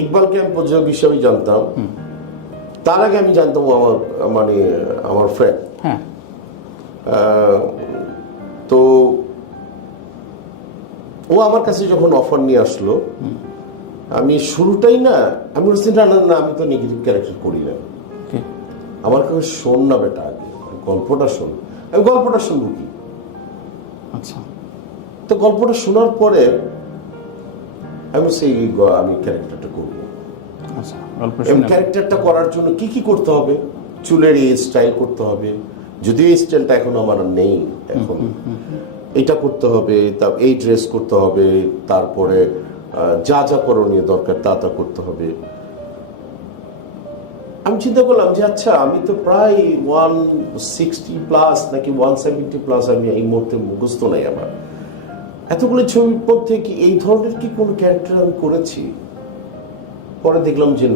ইকবালকে আমি প্রযোজক হিসেবে জানতাম, তার আগে আমি জানতাম আমার মানে আমার ফ্রেন্ড। হ্যাঁ, তো ও আমার কাছে যখন অফার নিয়ে আসলো, আমি শুরুটাই না আমি বলছি না না না, আমি তো নেগেটিভ ক্যারেক্টার করি না, আমার কাছে শোন না বেটা, আগে গল্পটা শোন। আমি গল্পটা শুনবো কি? আচ্ছা, তো গল্পটা শোনার পরে আমি সেই আমি ক্যারেক্টারটা করবো। আচ্ছা, গল্প এবং শুনে ক্যারেক্টারটা করার জন্য কি কি করতে হবে, চুলের এই স্টাইল করতে হবে, যদিও এই স্টাইলটা এখন আমার আর নেই, এখন এটা করতে হবে, এই ড্রেস করতে হবে, তারপরে যা যা করণীয় দরকার তা তা করতে হবে। আমি চিন্তা করলাম যে আচ্ছা, আমি তো প্রায় 160+ নাকি 170+, আমি এই মুহূর্তে মুখস্থ নাই আমার, এতগুলো ছবির মধ্যে কি এই ধরনের কি কোনো ক্যারেক্টার আমি করেছি? পরে দেখলাম যে না।